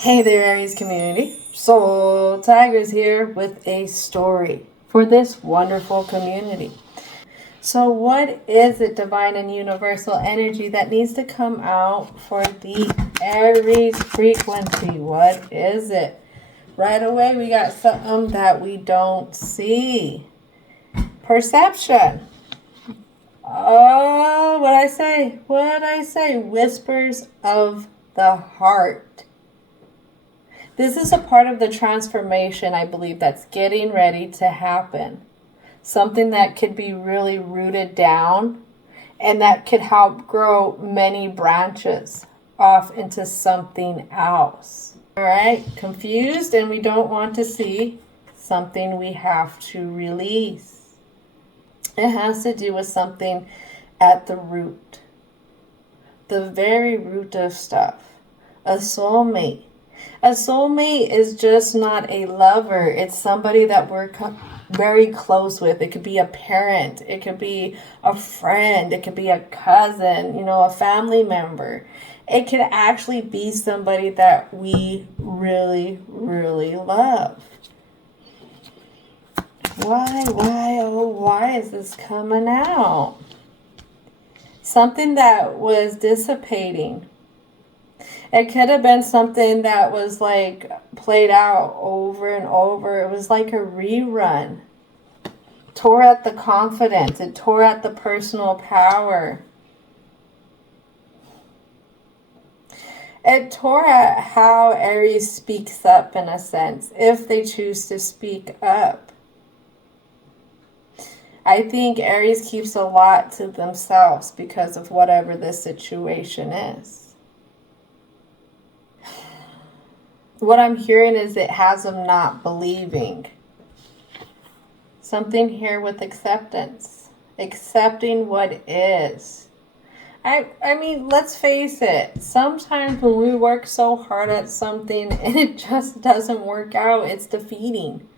Hey there, Aries community. Soul Tigers here with a story for this wonderful community. So what is it, divine and universal energy, that needs to come out for the Aries frequency? What is it? Right away, we got something that we don't see. Perception. Oh, what'd I say? Whispers of the heart. This is a part of the transformation, I believe, that's getting ready to happen. Something that could be really rooted down and that could help grow many branches off into something else. All right, confused and we don't want to see something we have to release. It has to do with something at the root, the very root of stuff, a soulmate. A soulmate is just not a lover. It's somebody that we're very close with. It could be a parent. It could be a friend. It could be a cousin, a family member. It could actually be somebody that we really, really love. Why is this coming out? Something that was dissipating. It could have been something that was like played out over and over. It was like a rerun. Tore at the confidence. It tore at the personal power. It tore at how Aries speaks up, in a sense, if they choose to speak up. I think Aries keeps a lot to themselves because of whatever this situation is. What I'm hearing is it has them not believing. Something here with acceptance. Accepting what is. I mean, let's face it. Sometimes when we work so hard at something and it just doesn't work out, it's defeating.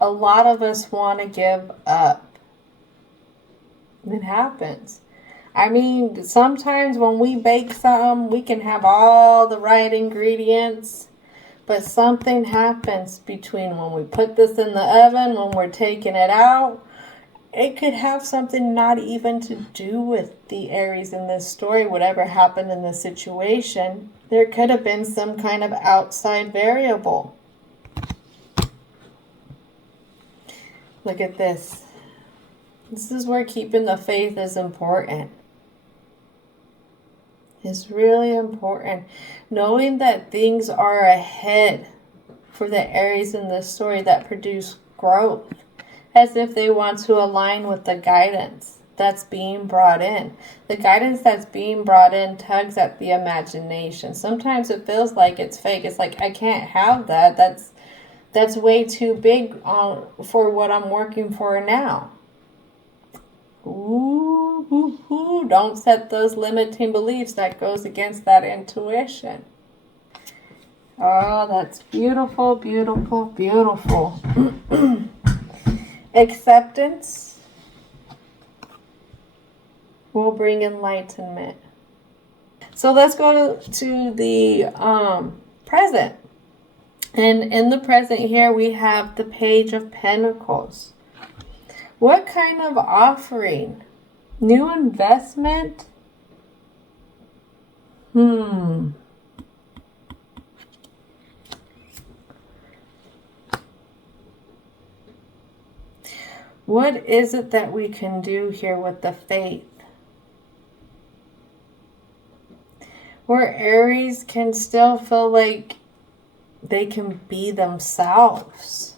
A lot of us want to give up. It happens. I mean, sometimes when we bake something, we can have all the right ingredients. But something happens between when we put this in the oven, when we're taking it out. It could have something not even to do with the Aries in this story, whatever happened in the situation. There could have been some kind of outside variable. Look at this. This is where keeping the faith is important. It's really important. Knowing that things are ahead for the Aries in this story that produce growth. As if they want to align with the guidance that's being brought in. The guidance that's being brought in tugs at the imagination. Sometimes it feels like it's fake. It's like, I can't have that. That's way too big for what I'm working for now. Ooh, don't set those limiting beliefs. That goes against that intuition. Oh, that's beautiful, beautiful, beautiful. Acceptance will bring enlightenment. So let's go to the present. And in the present here, we have the Page of Pentacles. What kind of offering? New investment? What is it that we can do here with the faith? Where Aries can still feel like they can be themselves.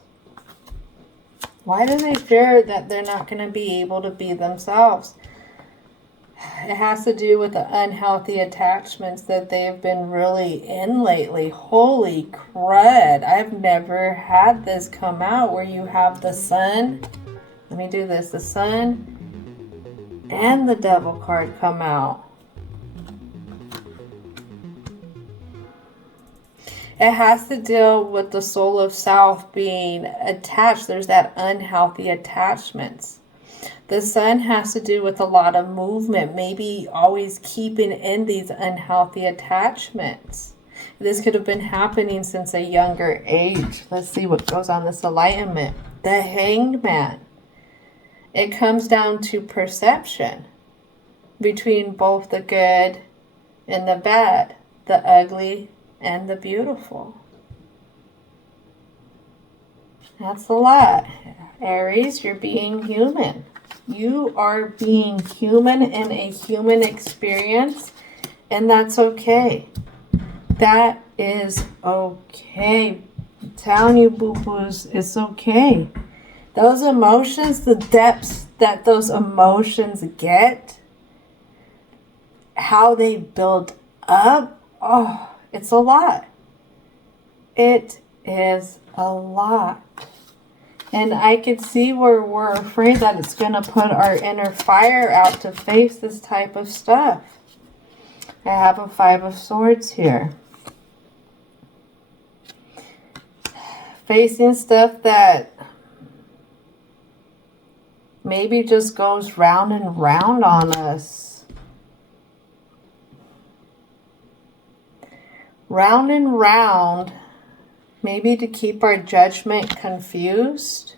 Why do they fear that they're not going to be able to be themselves? It has to do with the unhealthy attachments that they've been really in lately. Holy crud. I've never had this come out where you have the Sun. Let me do this. The Sun and the Devil card come out. It has to deal with the soul of self being attached. There's that unhealthy attachments. The Sun has to do with a lot of movement, maybe always keeping in these unhealthy attachments. This could have been happening since a younger age. Let's see what goes on this enlightenment. The Hanged Man. It comes down to perception between both the good and the bad, the ugly and the beautiful. That's a lot. Aries, you're being human. You are being human in a human experience, and that's okay. That is okay. I'm telling you, boo-boos, it's okay. Those emotions, the depths that those emotions get, how they build up, oh, it's a lot. It is a lot. And I could see where we're afraid that it's going to put our inner fire out to face this type of stuff. I have a 5 of Swords here. Facing stuff that maybe just goes round and round on us. Round and round. Maybe to keep our judgment confused.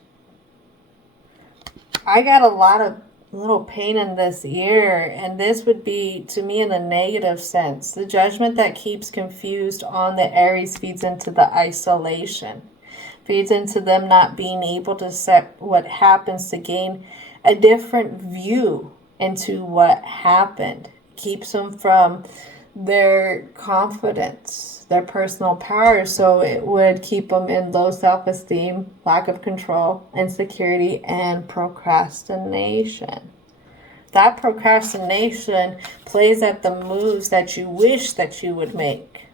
I got a lot of little pain in this ear, and this would be, to me, in a negative sense. The judgment that keeps confused on the Aries feeds into the isolation. Feeds into them not being able to set what happens to gain a different view into what happened. Keeps them from their confidence, their personal power, so it would keep them in low self-esteem, lack of control, insecurity, and procrastination. That procrastination plays at the moves that you wish that you would make.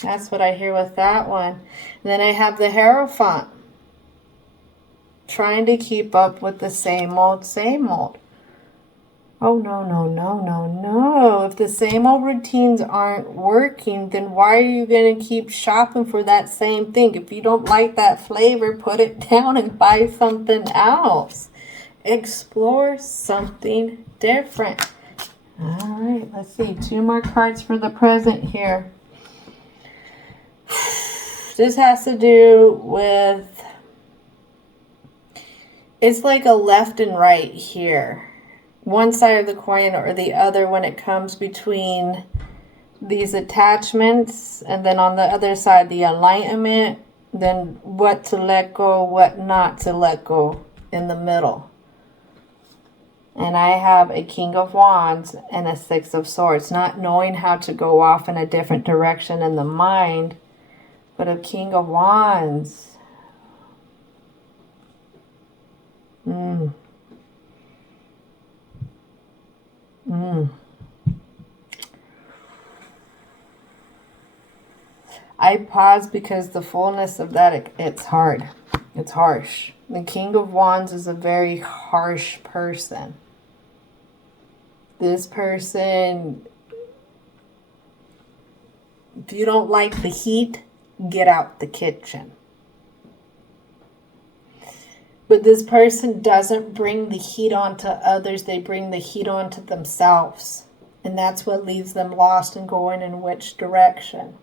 That's what I hear with that one. And then I have the Hierophant. Trying to keep up with the same old, same old. Oh, no, no, no, no, no. If the same old routines aren't working, then why are you going to keep shopping for that same thing? If you don't like that flavor, put it down and buy something else. Explore something different. All right, let's see. 2 more cards for the present here. This has to do with, it's like a left and right here. One side of the coin or the other when it comes between these attachments, and then on the other side the enlightenment, then what to let go, what not to let go in the middle. And I have a King of Wands and a 6 of Swords, not knowing how to go off in a different direction in the mind, but a King of Wands. I pause because the fullness of that, it's hard. It's harsh. The King of Wands is a very harsh person. This person, if you don't like the heat, get out the kitchen. But this person doesn't bring the heat onto others. They bring the heat onto themselves. And that's what leaves them lost and going in which direction.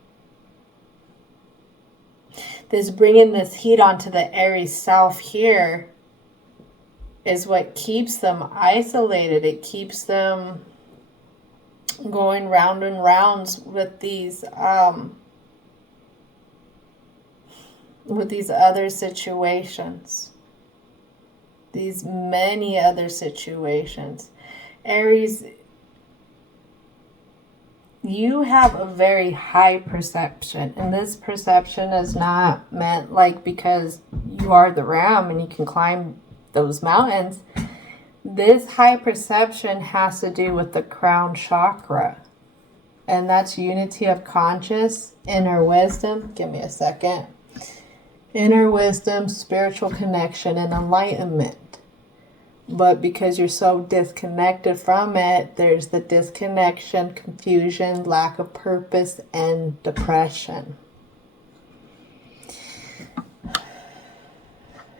This bringing this heat onto the Aries self here is what keeps them isolated. It keeps them going round and rounds with these other situations. These many other situations. Aries, you have a very high perception, and this perception is not meant like because you are the ram and you can climb those mountains. This high perception has to do with the crown chakra, and that's unity of conscious, inner wisdom. Give me a second. Inner wisdom, spiritual connection, and enlightenment. But because you're so disconnected from it, there's the disconnection, confusion, lack of purpose, and depression.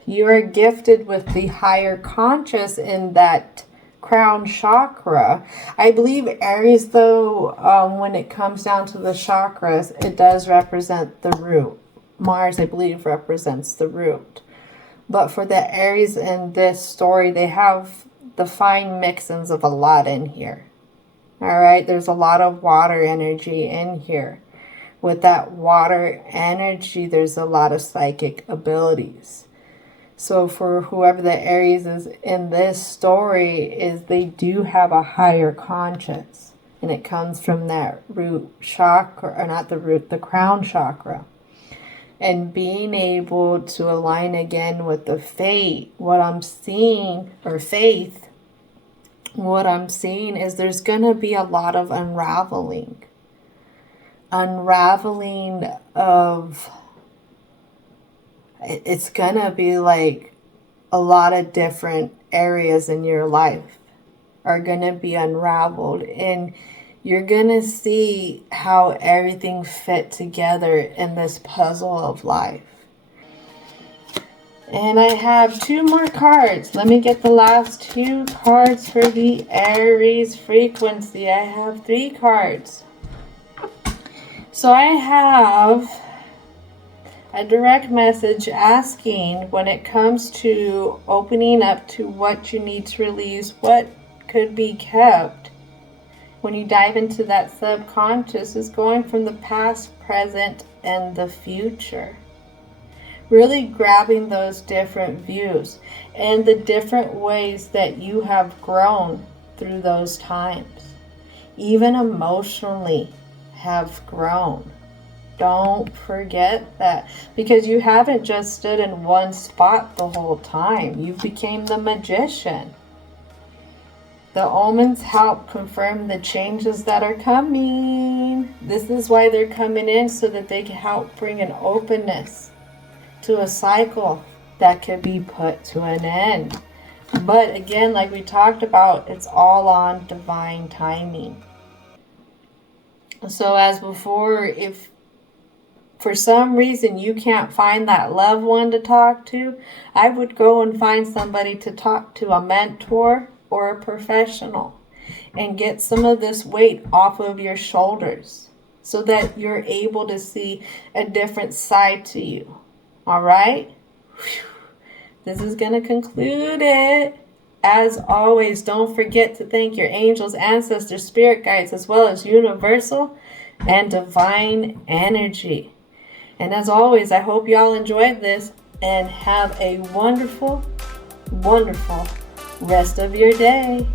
You are gifted with the higher conscious in that crown chakra. I believe Aries, though, when it comes down to the chakras, it does represent the root. Mars, I believe, represents the root. But for the Aries in this story, they have the fine mixins of a lot in here. All right, there's a lot of water energy in here. With that water energy, there's a lot of psychic abilities. So for whoever the Aries is in this story, is they do have a higher conscience. And it comes from that root chakra, or not the root, the crown chakra. And being able to align again with the fate, what I'm seeing, or faith, what I'm seeing is there's going to be a lot of unraveling. Unraveling of... It's going to be like a lot of different areas in your life are going to be unraveled. And you're going to see how everything fit together in this puzzle of life. And I have 2 more cards. Let me get the last 2 cards for the Aries frequency. I have 3 cards. So I have a direct message asking, when it comes to opening up to what you need to release, what could be kept. When you dive into that subconscious, is going from the past, present, and the future. Really grabbing those different views and the different ways that you have grown through those times. Even emotionally have grown. Don't forget that, because you haven't just stood in one spot the whole time. You became the magician. The omens help confirm the changes that are coming. This is why they're coming in, so that they can help bring an openness to a cycle that could be put to an end. But again, like we talked about, it's all on divine timing. So as before, if for some reason you can't find that loved one to talk to, I would go and find somebody to talk to, a mentor or a professional, and get some of this weight off of your shoulders so that you're able to see a different side to you. All right? This is going to conclude it. As always, don't forget to thank your angels, ancestors, spirit guides, as well as universal and divine energy. And as always, I hope y'all enjoyed this and have a wonderful, wonderful rest of your day.